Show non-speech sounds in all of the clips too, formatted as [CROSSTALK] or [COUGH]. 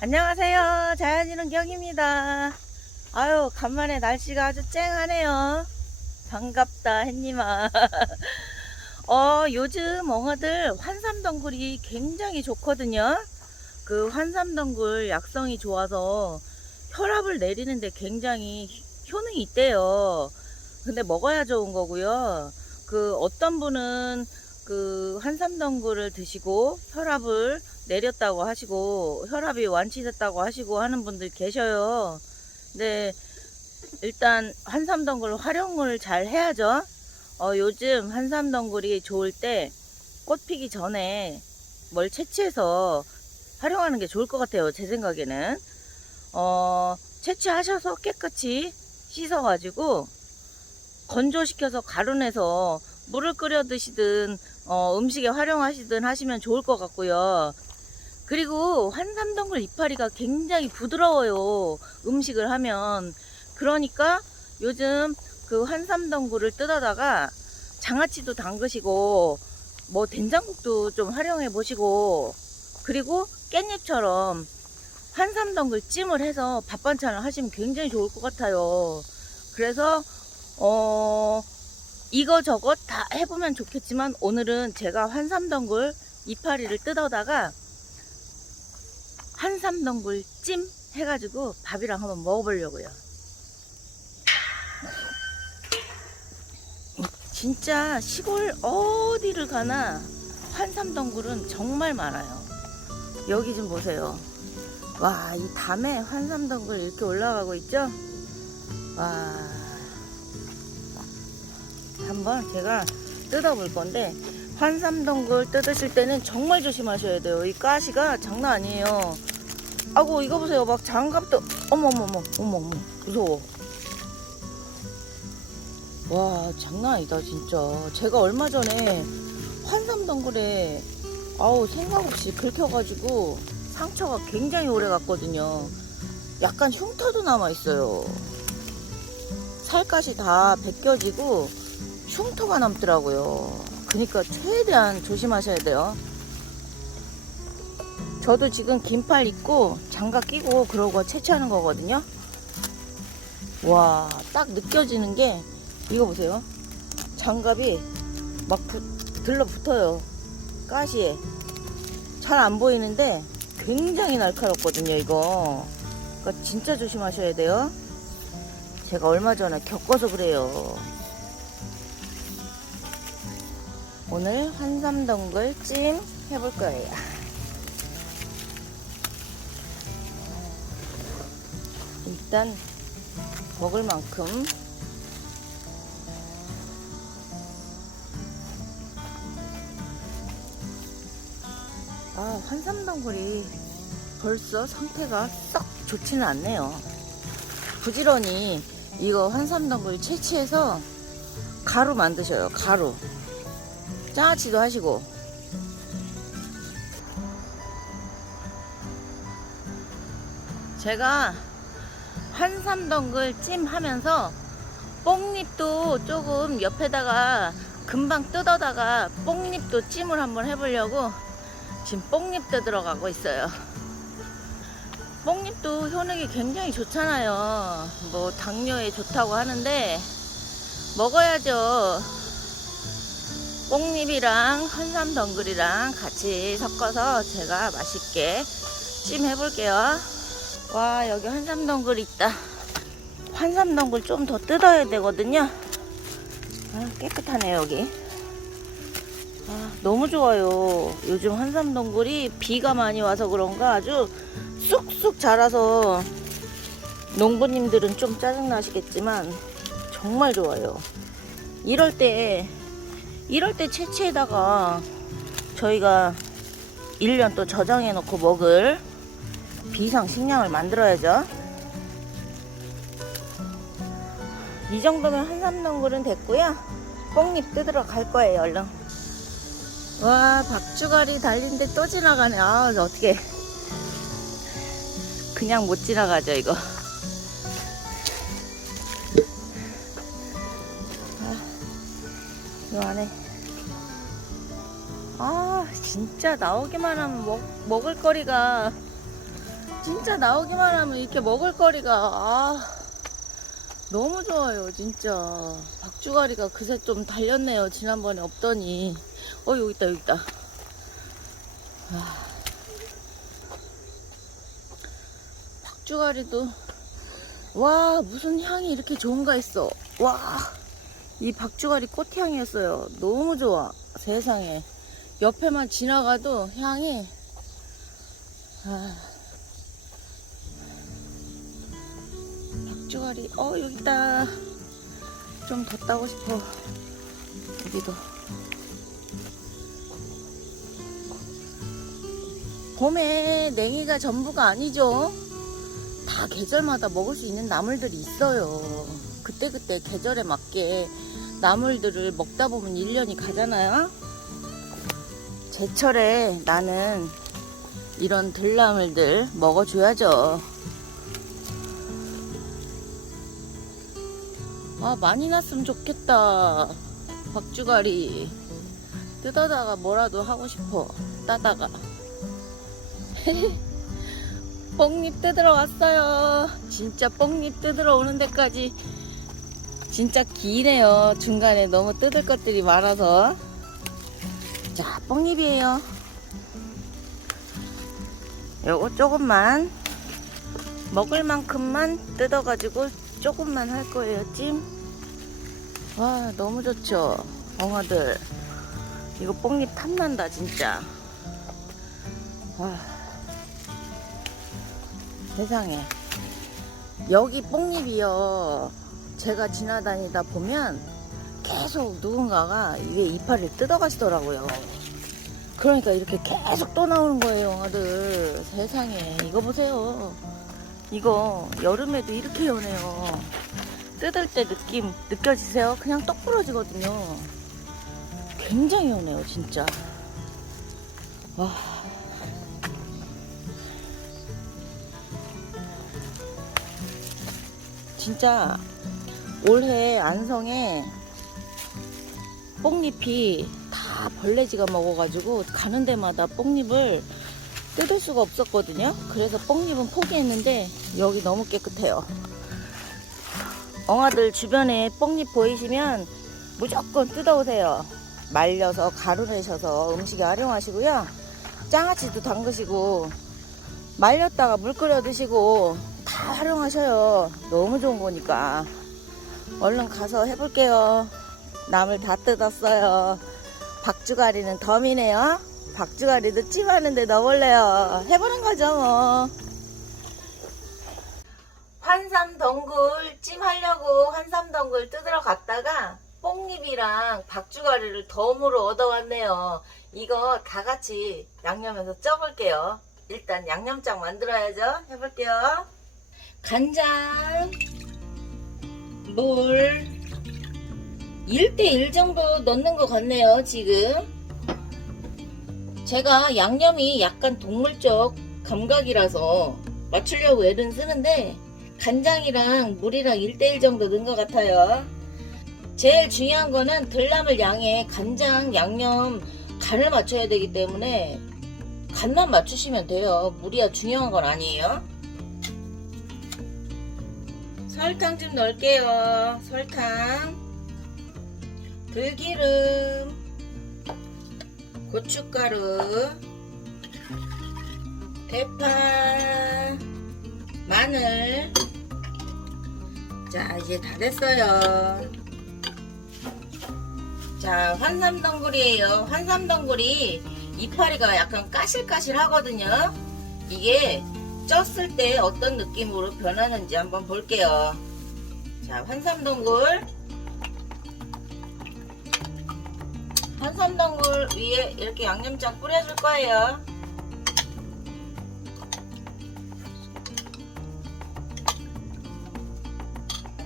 안녕하세요. 자연이는 경입니다. 아유, 간만에 날씨가 아주 쨍하네요. 반갑다, 햇님아. [LAUGHS] 어, 요즘 엉어들 환삼덩굴이 굉장히 좋거든요. 그 환삼덩굴 약성이 좋아서 혈압을 내리는데 굉장히 효능이 있대요. 근데 먹어야 좋은 거고요. 그 어떤 분은 그 환삼덩굴을 드시고 혈압을 내렸다고 하시고 혈압이 완치됐다고 하시고 하는 분들 계셔요. 근데 일단 한삼덩굴 활용을 잘 해야죠. 어, 요즘 한삼덩굴이 좋을 때 꽃 피기 전에 뭘 채취해서 활용하는 게 좋을 것 같아요. 제 생각에는. 어, 채취하셔서 깨끗이 씻어가지고 건조시켜서 가루내서 물을 끓여 드시든 어, 음식에 활용하시든 하시면 좋을 것 같고요. 그리고 환삼덩굴 이파리가 굉장히 부드러워요. 음식을 하면. 그러니까 요즘 그 환삼덩굴을 뜯어다가 장아찌도 담그시고 뭐 된장국도 좀 활용해 보시고 그리고 깻잎처럼 환삼덩굴 찜을 해서 밥 반찬을 하시면 굉장히 좋을 것 같아요. 그래서 어 이거 저거 다 해보면 좋겠지만 오늘은 제가 환삼덩굴 이파리를 뜯어다가 한삼덩굴 찜 해가지고 밥이랑 한번 먹어보려고요. 진짜 시골 어디를 가나 환삼덩굴은 정말 많아요. 여기 좀 보세요. 와, 이 담에 환삼덩굴 이렇게 올라가고 있죠? 와. 한번 제가 뜯어볼 건데, 환삼덩굴 뜯으실 때는 정말 조심하셔야 돼요. 이 가시가 장난 아니에요. 아고, 이거 보세요. 막 장갑도, 어머머머, 어머머, 무서워. 와, 장난 아니다, 진짜. 제가 얼마 전에 환삼덩굴에, 아우, 생각 없이 긁혀가지고 상처가 굉장히 오래 갔거든요. 약간 흉터도 남아 있어요. 살갗이 다 벗겨지고 흉터가 남더라고요. 그러니까 최대한 조심하셔야 돼요. 저도 지금 긴팔 입고 장갑 끼고 그러고 채취하는 거거든요. 와, 딱 느껴지는 게 이거 보세요. 장갑이 막 부- 들러붙어요. 가시에. 잘 안 보이는데 굉장히 날카롭거든요, 이거. 그러니까 진짜 조심하셔야 돼요. 제가 얼마 전에 겪어서 그래요. 오늘 환삼덩굴 찜 해볼 거예요. 일단 먹을 만큼 아, 환삼덩굴이 벌써 상태가 썩 좋지는 않네요. 부지런히 이거 환삼덩굴 채취해서 가루 만드셔요. 가루. 장아찌도 하시고. 제가 환삼덩굴 찜 하면서 뽕잎도 조금 옆에다가 금방 뜯어다가 뽕잎도 찜을 한번 해보려고 지금 뽕잎도 들어가고 있어요. 뽕잎도 효능이 굉장히 좋잖아요. 뭐 당뇨에 좋다고 하는데 먹어야죠. 뽕잎이랑 한삼덩굴이랑 같이 섞어서 제가 맛있게 찜 해볼게요. 와 여기 한삼덩굴 있다. 한삼 덩굴 좀 더 뜯어야 되거든요. 아, 깨끗하네 여기. 아, 너무 좋아요. 요즘 한삼동굴이 비가 많이 와서 그런가 아주 쑥쑥 자라서 농부님들은 좀 짜증나시겠지만 정말 좋아요. 이럴 때, 이럴 때 채취에다가 저희가 1년 또 저장해 놓고 먹을 비상 식량을 만들어야죠. 이 정도면 한삼동굴은 됐고요. 뽕잎 뜯으러 갈 거예요, 얼른. 와 박주갈이 달린데 또 지나가네 아 어떻게 그냥 못 지나가죠 이거 안에. 아 진짜 나오기만 하면 먹, 먹을 거리가. 진짜 나오기만 하면 이렇게 먹을거리가 아. 너무 좋아요 진짜. 박주가리가 그새 좀 달렸네요 지난번에 없더니. 어 여기 있다 여기 있다. 아, 박주가리도. 와 무슨 향이 이렇게 좋은가 했어. 와 이 박주가리 꽃향이었어요. 너무 좋아 세상에. 옆에만 지나가도 향이 아, 박주가리 어 여기 있다. 좀 더 따고 싶어. 여기도. 봄에 냉이가 전부가 아니죠. 다 계절마다 먹을 수 있는 나물들이 있어요. 그때그때 계절에 맞게 나물들을 먹다 보면 1년이 가잖아요 제철에 나는 이런 들나물들 먹어줘야죠. 아, 많이 났으면 좋겠다. 박주가리. 뜯어다가 뭐라도 하고 싶어. 따다가. [LAUGHS] 뽕잎 뜯으러 왔어요. 진짜 뽕잎 뜯으러 오는 데까지 진짜 기네요. 중간에 너무 뜯을 것들이 많아서. 자, 뽕잎이에요. 요거 조금만 먹을 만큼만 뜯어가지고 조금만 할 거예요 찜. 와 너무 좋죠 엉아들 이거 뽕잎 탐난다 진짜. 와 세상에 여기 뽕잎이요 제가 지나다니다 보면 계속 누군가가 이게 이파리를 뜯어가시더라고요. 그러니까 이렇게 계속 또 나오는 거예요, 영화들. 세상에. 이거 보세요. 이거 여름에도 이렇게 연해요. 뜯을 때 느낌 느껴지세요? 그냥 똑 부러지거든요. 굉장히 연해요, 진짜. 와. 진짜 올해 안성에 뽕잎이 다 벌레지가 먹어가지고 가는 데마다 뽕잎을 뜯을 수가 없었거든요. 그래서 뽕잎은 포기했는데 여기 너무 깨끗해요. 엉아들 주변에 뽕잎 보이시면 무조건 뜯어오세요. 말려서 가루 내셔서 음식에 활용하시고요. 장아찌도 담그시고 말렸다가 물 끓여 드시고 다 활용하셔요. 너무 좋은 거니까. 얼른 가서 해볼게요. 남을 다 뜯었어요. 박주가리는 덤이네요. 박주가리도 찜하는데 넣어볼래요. 해보는 거죠, 뭐. 환삼덩굴 찜하려고 환삼덩굴 뜯으러 갔다가 뽕잎이랑 박주가리를 덤으로 얻어왔네요. 이거 다 같이 양념해서 쪄볼게요. 일단 양념장 만들어야죠. 해볼게요. 간장, 물, 1대1 정도 넣는 것 같네요, 지금. 제가 양념이 약간 동물적 감각이라서 맞추려고 애는 쓰는데, 간장이랑 물이랑 1대1 정도 넣은 것 같아요. 제일 중요한 거는 들나물 양에 간장, 양념, 간을 맞춰야 되기 때문에 간만 맞추시면 돼요. 물이야 중요한 건 아니에요. 설탕 좀 넣을게요. 설탕. 들기름, 고춧가루, 대파, 마늘. 자, 이제 다 됐어요. 자, 환삼덩굴이에요. 환삼덩굴이 이파리가 약간 까실까실 하거든요. 이게 쪘을 때 어떤 느낌으로 변하는지 한번 볼게요. 자, 환삼덩굴. 환삼덩굴 위에 이렇게 양념장 뿌려줄 거예요.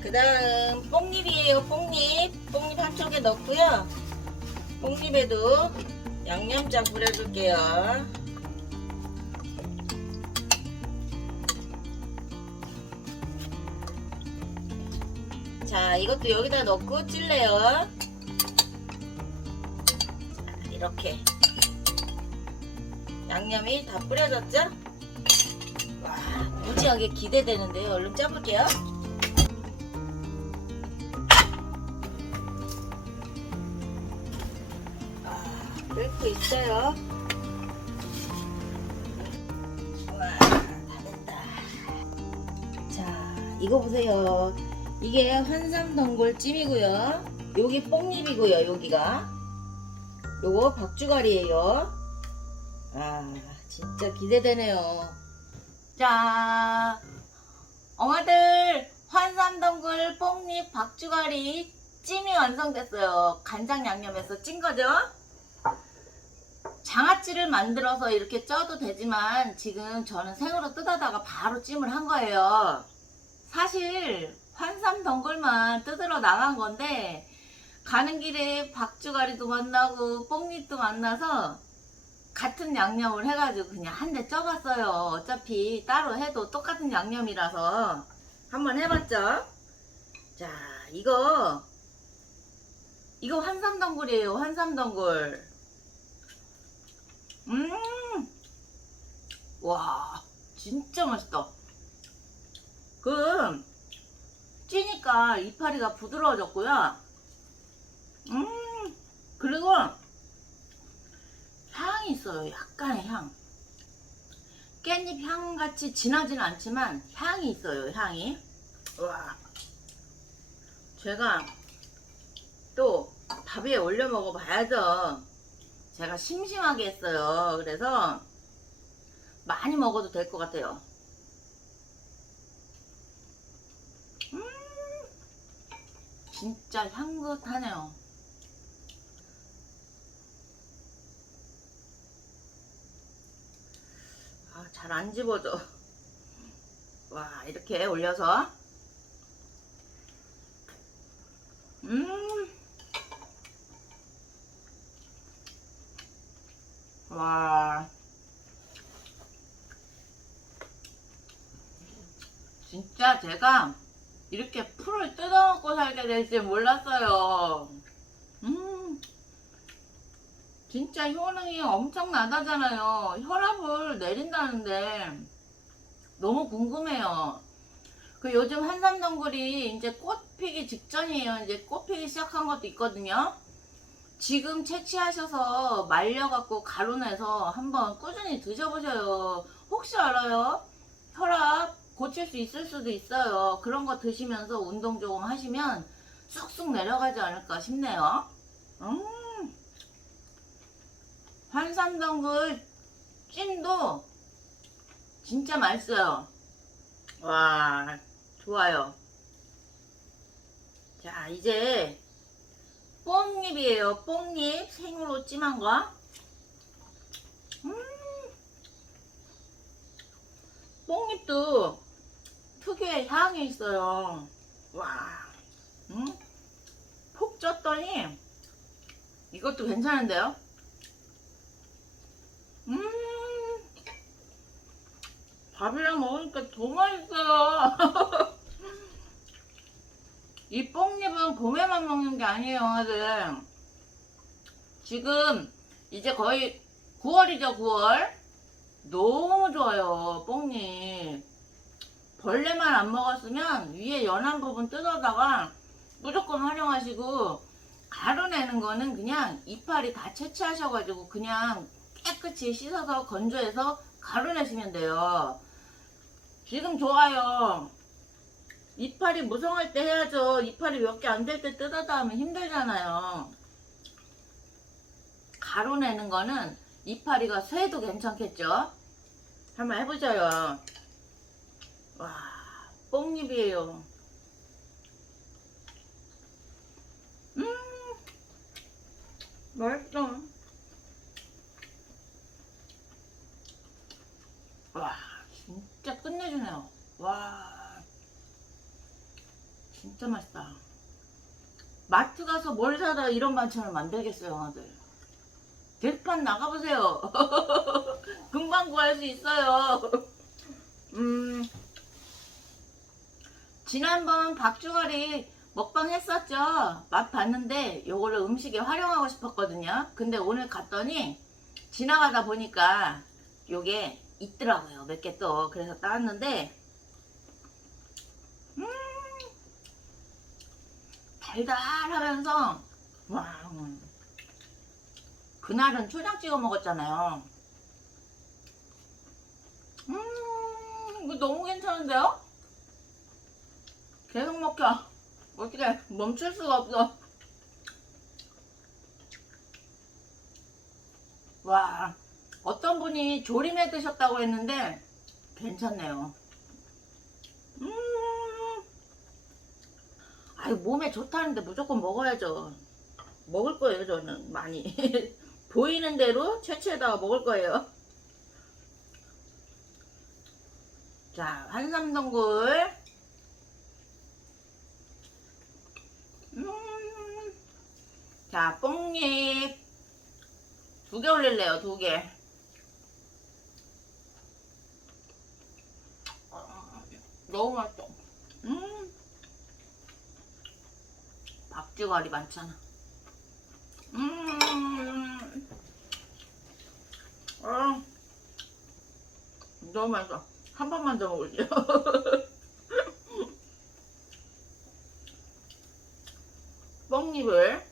그 다음 뽕잎이에요 뽕잎 뽕잎 한쪽에 넣고요 뽕잎에도 양념장 뿌려줄게요 자 이것도 여기다 넣고 찔래요 자, 이렇게 양념이 다 뿌려졌죠 와 무지하게 기대되는데요. 얼른 짜볼게요. 아, 끓고 있어요. 와, 다 됐다. 자, 이거 보세요. 이게 환삼덩굴 찜이고요. 여기 뽕잎이고요. 여기가. 요거 박주갈이에요. 아, 진짜 기대되네요. 자, 엄마들 환삼덩굴 뽕잎 박주갈이 찜이 완성됐어요. 간장 양념해서 찐 거죠? 장아찌를 만들어서 이렇게 쪄도 되지만 지금 저는 생으로 뜯어다가 바로 찜을 한 거예요. 사실 환삼 덩굴만 뜯으러 나간 건데 가는 길에 박주가리도 만나고 뽕잎도 만나서 같은 양념을 해가지고 그냥 한 대 쪄봤어요. 어차피 따로 해도 똑같은 양념이라서 한번 해봤죠. 자, 이거 이거 환삼덩굴이에요. 환삼덩굴. 음, 와, 진짜 맛있다. 그 찌니까 이파리가 부드러워졌고요. 음, 그리고 향이 있어요. 약간의 향. 깻잎 향같이 진하지는 않지만 향이 있어요. 향이. 와. 제가 또 밥 위에 올려 먹어봐야죠. 제가 심심하게 했어요. 그래서 많이 먹어도 될 것 같아요. 음, 진짜 향긋하네요. 아, 잘 안 집어져. 와, 이렇게 올려서. 음. 와. 진짜 제가 이렇게 풀을 뜯어먹고 살게 될 줄 몰랐어요. 음. 진짜 효능이 엄청나다잖아요. 혈압을 내린다는데 너무 궁금해요. 그 요즘 한삼덩굴이 이제 꽃 피기 직전이에요. 이제 꽃 피기 시작한 것도 있거든요. 지금 채취하셔서 말려갖고 가루 내서 한번 꾸준히 드셔보셔요. 혹시 알아요? 혈압 고칠 수 있을 수도 있어요. 그런 거 드시면서 운동 조금 하시면 쑥쑥 내려가지 않을까 싶네요. 음. 환삼덩굴 찜도 진짜 맛있어요. 와, 좋아요. 자, 이제 뽕잎이에요. 뽕잎 생으로 찜한 거. 음. 뽕잎도 특유의 향이 있어요. 와. 음? 폭 쪘더니 이것도 괜찮은데요? 음. 밥이랑 먹으니까 더 맛있어요. [LAUGHS] 이 뽕잎은 봄에만 먹는 게 아니에요, 형아들. 지금 이제 거의 9월이죠, 9월. 너무 좋아요, 뽕잎. 벌레만 안 먹었으면 위에 연한 부분 뜯어다가 무조건 활용하시고 가루 내는 거는 그냥 이파리 다 채취하셔가지고 그냥 깨끗이 씻어서 건조해서 가루 내시면 돼요. 지금 좋아요. 이파리 무성할 때 해야죠. 이파리 몇 개 안 될 때 뜯어다 하면 힘들잖아요. 가루 내는 거는 이파리가 쇠도 괜찮겠죠? 한번 해보자요. 와, 뽕잎이에요. 음, 맛있어. 와, 진짜 끝내주네요. 와. 진짜 맛있다. 마트 가서 뭘 사다 이런 반찬을 만들겠어요, 형아들. 대판 나가보세요. [LAUGHS] 금방 구할 수 있어요. [LAUGHS] 음, 지난번 박주걸이 먹방 했었죠. 맛 봤는데 요거를 음식에 활용하고 싶었거든요. 근데 오늘 갔더니 지나가다 보니까 요게 있더라고요. 몇 개 또. 그래서 따왔는데 음 달달하면서 와 그날은 초장 찍어 먹었잖아요. 음 이거 너무 괜찮은데요? 계속 먹혀. 어떻게 멈출 수가 없어. 와 어떤 분이 조림해 드셨다고 했는데 괜찮네요. 음. 아유 몸에 좋다는데 무조건 먹어야죠. 먹을 거예요 저는 많이. [LAUGHS] 보이는 대로 채취에다가 먹을 거예요. 자 한삼동굴. 음. 자 뽕잎 두 개 올릴래요 두 개. 너무 맛있어. 음. 박쥐가리 많잖아. 음. 아. 너무 맛있어. 한 번만 더 먹을게요. [LAUGHS] 뽕잎을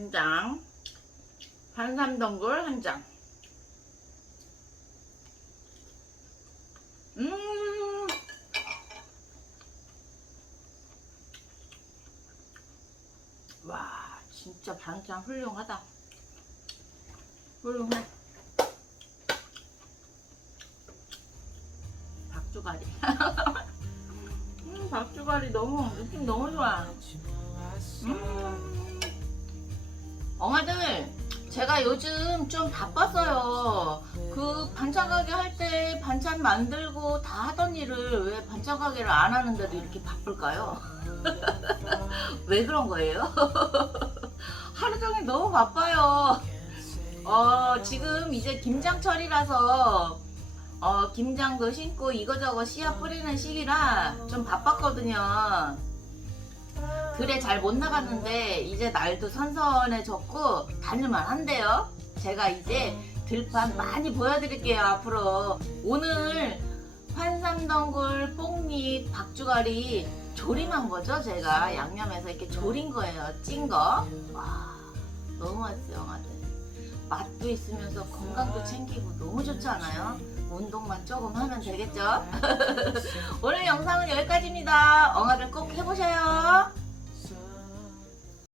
한 장, 한삼덩굴 한 장. 음. 와, 진짜 반찬 훌륭하다. 훌륭해. 박주가리. [LAUGHS] 음, 박주가리 너무, 느낌 너무 좋아. 음. 엉아들, 제가 요즘 좀 바빴어요. 그 반찬 가게 할 때 반찬 만들고 다 하던 일을 왜 반찬 가게를 안 하는데도 이렇게 바쁠까요? [LAUGHS] 왜 그런 거예요? [LAUGHS] 하루 종일 너무 바빠요. 어, 지금 이제 김장철이라서 어, 김장도 심고 이거저거 씨앗 뿌리는 시기라 좀 바빴거든요. 들에 잘못 나갔는데 이제 날도 선선해졌고 다닐만 한데요. 제가 이제 들판 많이 보여드릴게요 앞으로. 오늘 환삼덩굴, 뽕잎, 박주가리 조림한 거죠 제가 양념해서 이렇게 조린 거예요 찐 거. 와 너무 맛있어요 아들. 맛도 있으면서 건강도 챙기고 너무 좋지 않아요? 운동만 조금 하면 되겠죠? [LAUGHS] 오늘 영상은 여기까지입니다. 엉아들 꼭 해보셔요.